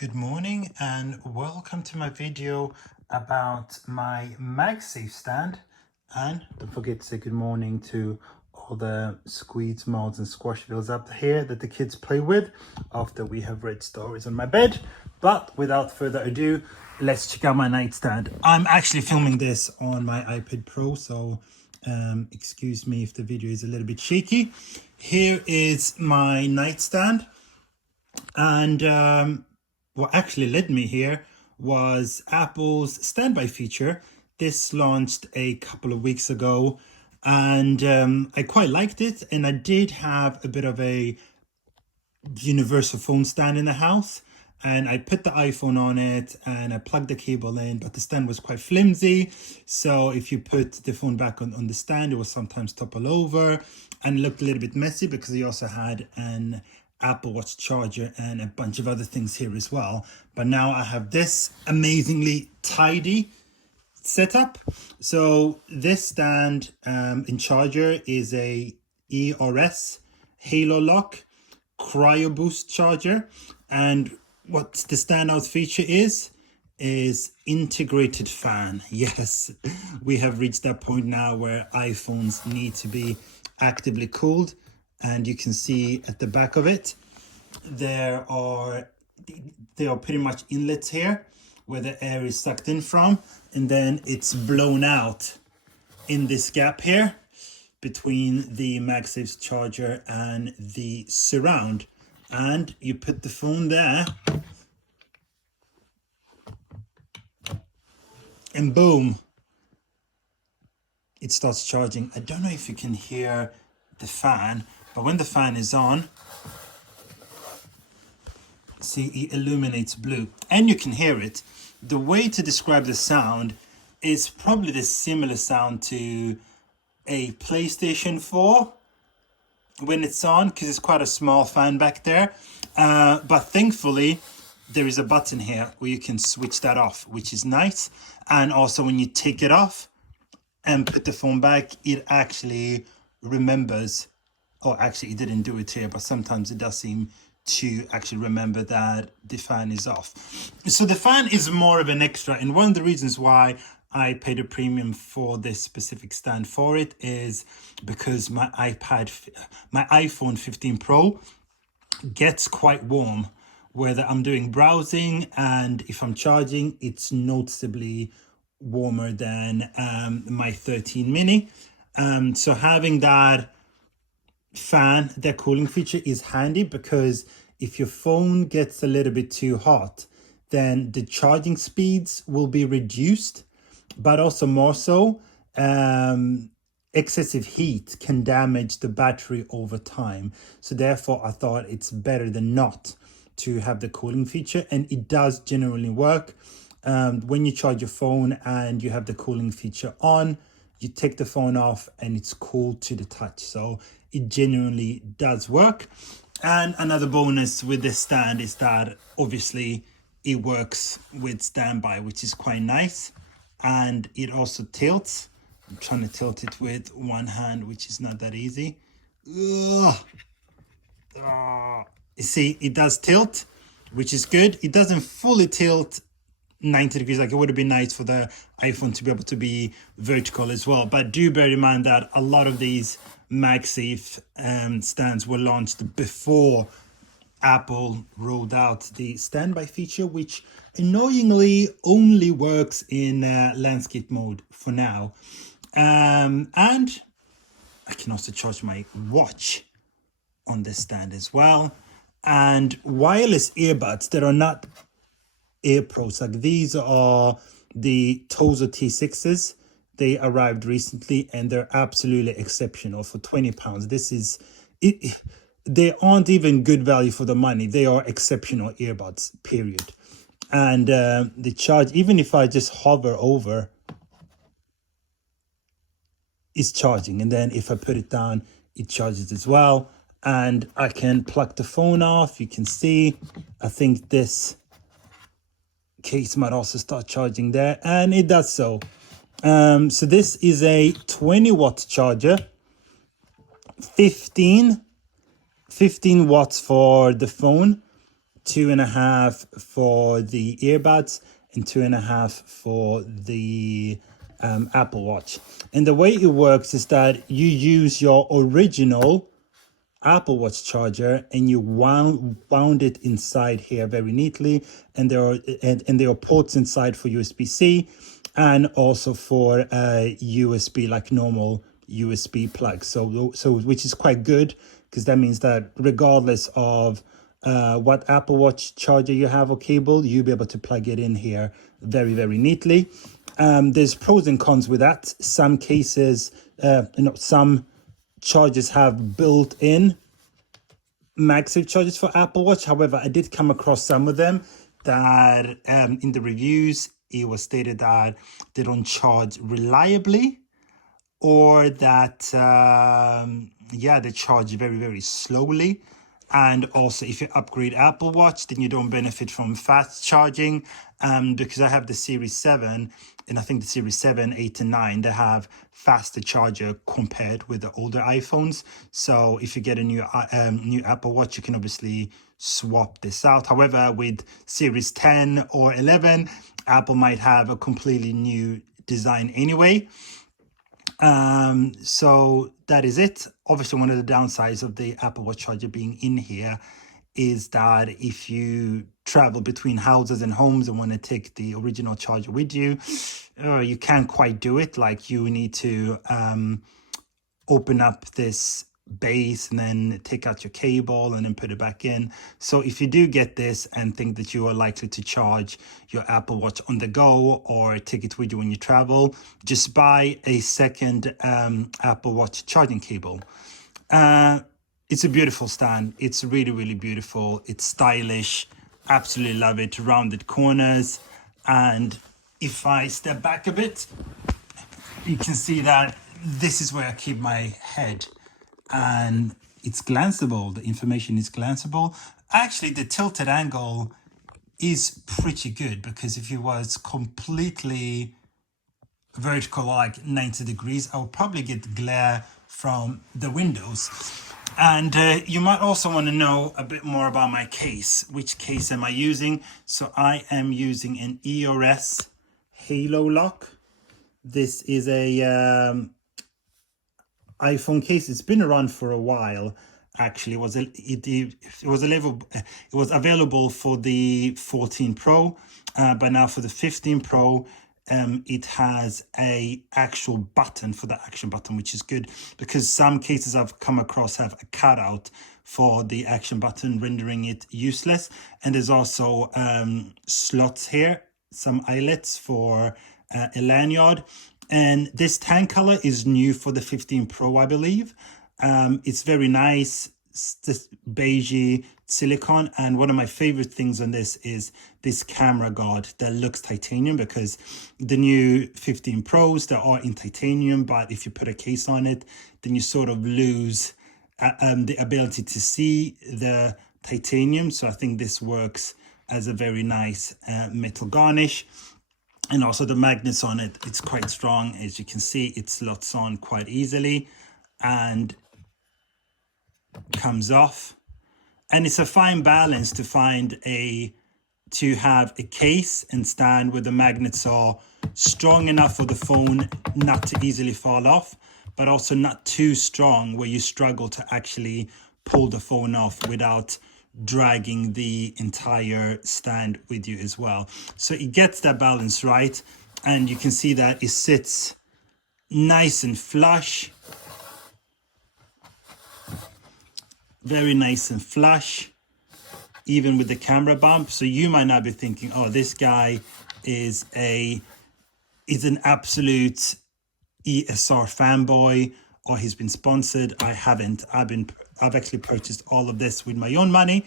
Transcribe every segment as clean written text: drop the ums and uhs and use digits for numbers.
Good morning and welcome to my video about my MagSafe stand. And don't forget to say good morning to all the squeeze mods and squash bills up here that the kids play with after we have read stories on my bed. But without further ado, let's check out my nightstand. I'm actually filming this on my iPad Pro, so excuse me if the video is a little bit shaky. Here is my nightstand, and what actually led me here was Apple's standby feature. This launched a couple of weeks ago, and I quite liked it. And I did have a bit of a universal phone stand in the house, and I put the iPhone on it and I plugged the cable in, but the stand was quite flimsy. So if you put the phone back on the stand, it was sometimes topple over and it looked a little bit messy because you also had an Apple Watch charger and a bunch of other things here as well. But now I have this amazingly tidy setup. So this stand and charger is a ERS Halolock cryoboost charger, and what the standout feature is integrated fan. Yes, we have reached that point now where iPhones need to be actively cooled, and you can see at the back of it there are pretty much inlets here where the air is sucked in from, and then it's blown out in this gap here between the MagSafe's charger and the surround. And you put the phone there and boom, it starts charging. I don't know if you can hear the fan, but when the fan is on, see, it illuminates blue and you can hear it. The way to describe the sound is probably the similar sound to a PlayStation 4 when it's on, because it's quite a small fan back there. But thankfully, there is a button here where you can switch that off, which is nice. And also when you take it off and put the phone back, it actually remembers, or actually it didn't do it here, but sometimes it does seem to actually remember that the fan is off. So the fan is more of an extra, and one of the reasons why I paid a premium for this specific stand for it is because my iPhone 15 Pro gets quite warm, whether I'm doing browsing and if I'm charging, it's noticeably warmer than my 13 mini. So having that fan, that cooling feature is handy, because if your phone gets a little bit too hot, then the charging speeds will be reduced, but also more so, excessive heat can damage the battery over time. So therefore I thought it's better than not to have the cooling feature, and it does generally work. When you charge your phone and you have the cooling feature on, you take the phone off and it's cool to the touch. So it genuinely does work. And another bonus with this stand is that obviously it works with standby, which is quite nice. And it also tilts. I'm trying to tilt it with one hand, which is not that easy. You see, it does tilt, which is good. It doesn't fully tilt 90 degrees like it would have been nice for the iPhone to be able to be vertical as well. But do bear in mind that a lot of these MagSafe stands were launched before Apple rolled out the standby feature, which annoyingly only works in landscape mode for now. And I can also charge my watch on this stand as well. And wireless earbuds that are not AirPods, like these are the Tozo T6s. They arrived recently and they're absolutely exceptional for £20. This is it. They aren't even good value for the money. They are exceptional earbuds, period. And the charge, even if I just hover over, it's charging. And then if I put it down, it charges as well. And I can plug the phone off. You can see, I think this case might also start charging there, and it does so. So this is a 20-watt charger, 15 watts for the phone, 2.5 for the earbuds, and 2.5 for the Apple Watch. And the way it works is that you use your original Apple Watch charger and you wound it inside here very neatly, and there are ports inside for USB-C and also for USB, like normal USB plug. So which is quite good, because that means that regardless of what Apple Watch charger you have or cable, you'll be able to plug it in here very, very neatly. There's pros and cons with that. Some cases, some chargers have built-in MagSafe chargers for Apple Watch. However, I did come across some of them that in the reviews, it was stated that they don't charge reliably, or that they charge very, very slowly. And also, if you upgrade Apple Watch, then you don't benefit from fast charging, because I have the Series 7, and I think the Series 7, 8, and 9, they have faster charger compared with the older iPhones. So if you get a new Apple Watch, you can obviously swap this out. However, with Series 10 or 11, Apple might have a completely new design anyway. So that is it. Obviously, one of the downsides of the Apple Watch charger being in here is that if you travel between houses and homes and want to take the original charger with you, you can't quite do it. Like, you need to open up this base and then take out your cable and then put it back in. So if you do get this and think that you are likely to charge your Apple Watch on the go or take it with you when you travel, just buy a second Apple Watch charging cable. It's a beautiful stand. It's really, really beautiful. It's stylish. Absolutely love it. Rounded corners. And if I step back a bit, you can see that this is where I keep my head, and it's glanceable. The information is glanceable. Actually, the tilted angle is pretty good, because if it was completely vertical, like 90 degrees, I would probably get glare from the windows. And you might also want to know a bit more about my case. Which case am I using? So I am using an ERS Halolock. This is a iPhone case. It's been around for a while. Actually, it was available for the 14 Pro, but now for the 15 Pro, it has a actual button for the action button, which is good, because some cases I've come across have a cutout for the action button, rendering it useless. And there's also slots here, some eyelets for a lanyard. And this tan color is new for the 15 Pro, I believe. It's very nice, this beigey silicone. And one of my favorite things on this is this camera guard that looks titanium, because the new 15 Pros, they are in titanium, but if you put a case on it, then you sort of lose the ability to see the titanium. So I think this works as a very nice metal garnish. And also the magnets on it, it's quite strong. As you can see, it slots on quite easily and comes off. And it's a fine balance to have a case and stand where the magnets are strong enough for the phone not to easily fall off, but also not too strong where you struggle to actually pull the phone off without dragging the entire stand with you as well. So it gets that balance right, and you can see that it sits nice and flush, very nice and flush, even with the camera bump. So you might not be thinking, oh, this guy is an absolute ESR fanboy, or he's been sponsored. I haven't. I've actually purchased all of this with my own money,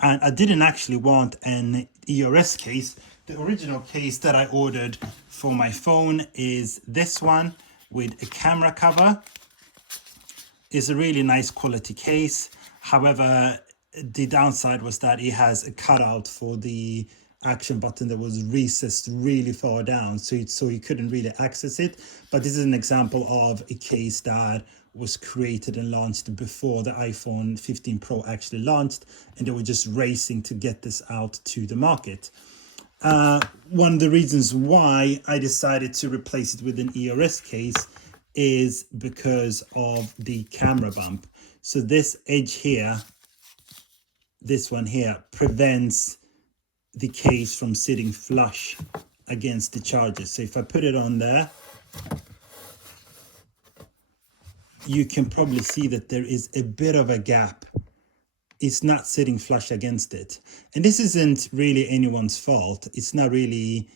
and I didn't actually want an ERS case. The original case that I ordered for my phone is this one with a camera cover. It's a really nice quality case. However, the downside was that it has a cutout for the action button that was recessed really far down, so you couldn't really access it. But this is an example of a case that was created and launched before the iPhone 15 Pro actually launched, and they were just racing to get this out to the market. One of the reasons why I decided to replace it with an ERS case is because of the camera bump. So this edge here, this one here, prevents the case from sitting flush against the charger. So if I put it on there, you can probably see that there is a bit of a gap. It's not sitting flush against it. And this isn't really anyone's fault. It's not really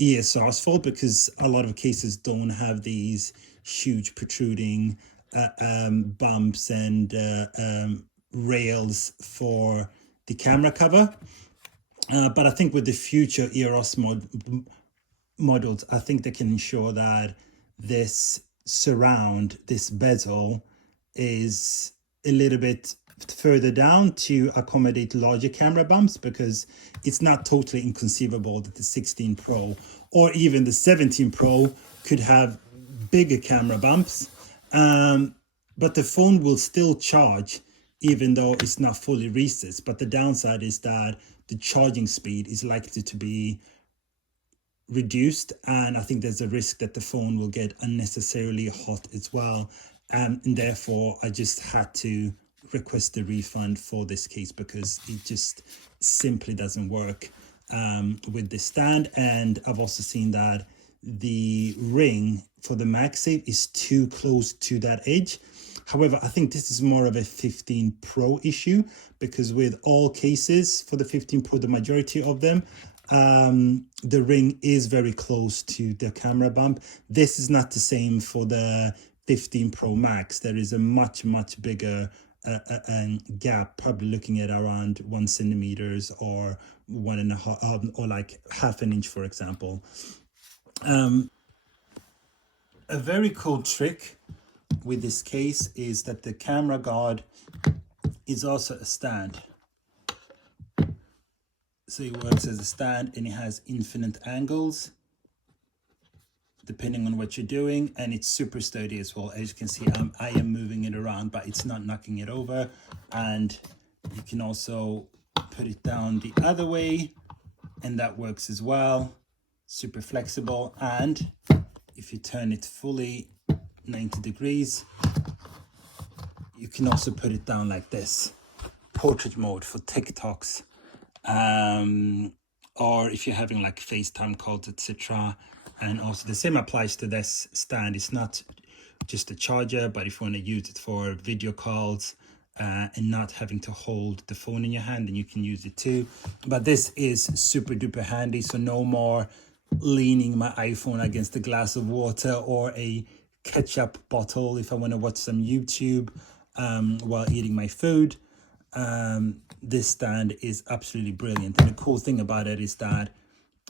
ESR's fault, because a lot of cases don't have these huge protruding bumps and rails for the camera cover. But I think with the future ERS models, I think they can ensure that this surround, this bezel, is a little bit further down to accommodate larger camera bumps, because it's not totally inconceivable that the 16 Pro or even the 17 Pro could have bigger camera bumps. But the phone will still charge even though it's not fully recessed. But the downside is that the charging speed is likely to be reduced, and I think there's a risk that the phone will get unnecessarily hot as well, and therefore I just had to request a refund for this case, because it just simply doesn't work with the stand. And I've also seen that the ring for the MagSafe is too close to that edge. However, I think this is more of a 15 Pro issue, because with all cases for the 15 Pro, the majority of them, the ring is very close to the camera bump. This is not the same for the 15 Pro Max. There is a much bigger gap, probably looking at around 1 centimeters or 1.5 or like half an inch, for example. A very cool trick with this case is that the camera guard is also a stand. So it works as a stand, and it has infinite angles depending on what you're doing, and it's super sturdy as well. As you can see, I am moving it around, but it's not knocking it over. And you can also put it down the other way, and that works as well. Super flexible. And if you turn it fully 90 degrees, you can also put it down like this, portrait mode for TikToks, or if you're having like FaceTime calls, etc. And also the same applies to this stand. It's not just a charger, but if you want to use it for video calls and not having to hold the phone in your hand, then you can use it too. But this is super duper handy, so no more leaning my iPhone against a glass of water or a ketchup bottle if I want to watch some YouTube while eating my food. This stand is absolutely brilliant, and the cool thing about it is that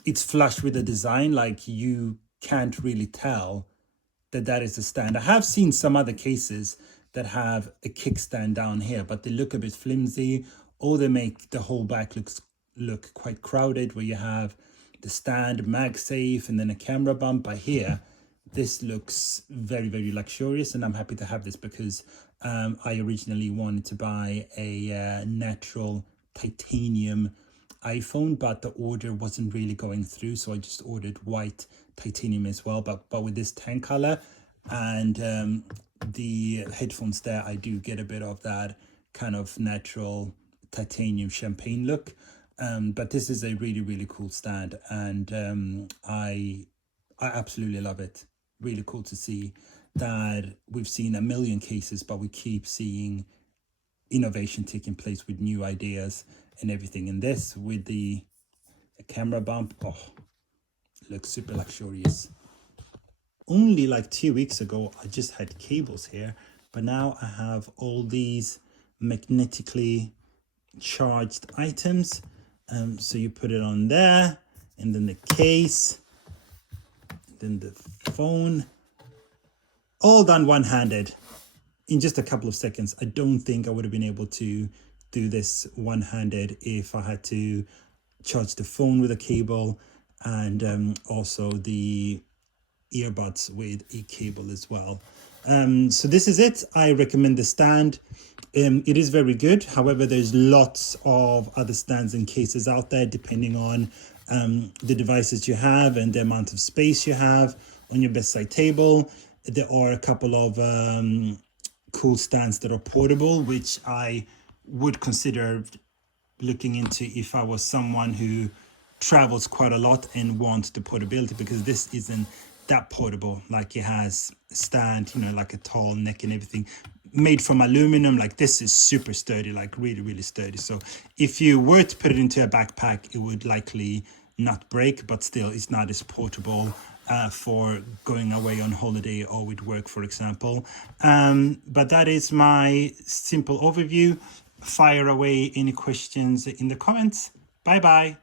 it's flush with the design. Like, you can't really tell that that is a stand. I have seen some other cases that have a kickstand down here, but they look a bit flimsy, or they make the whole back look quite crowded, where you have the stand, MagSafe, and then a camera bump. But here, this looks very luxurious, and I'm happy to have this, because I originally wanted to buy a natural titanium iPhone, but the order wasn't really going through, so I just ordered white titanium as well. But with this tan color and the headphones there, I do get a bit of that kind of natural titanium champagne look. But this is a really cool stand, and I absolutely love it. Really cool to see that we've seen a million cases, but we keep seeing innovation taking place with new ideas and everything. And this with the camera bump, oh, it looks super luxurious. Only like 2 weeks ago, I just had cables here, but now I have all these magnetically charged items. So you put it on there, and then the case, then the phone, all done one-handed in just a couple of seconds. I don't think I would have been able to do this one-handed if I had to charge the phone with a cable, and also the earbuds with a cable as well. So this is it. I recommend the stand. It is very good. However, there's lots of other stands and cases out there depending on the devices you have and the amount of space you have on your bedside table. There are a couple of cool stands that are portable, which I would consider looking into if I was someone who travels quite a lot and wants the portability, because this isn't that portable. Like it has a stand, you know, like a tall neck and everything, made from aluminum. Like this is super sturdy, like really, really sturdy. So if you were to put it into a backpack, it would likely not break, but still it's not as portable for going away on holiday or with work, for example. But that is my simple overview. Fire away any questions in the comments. Bye bye.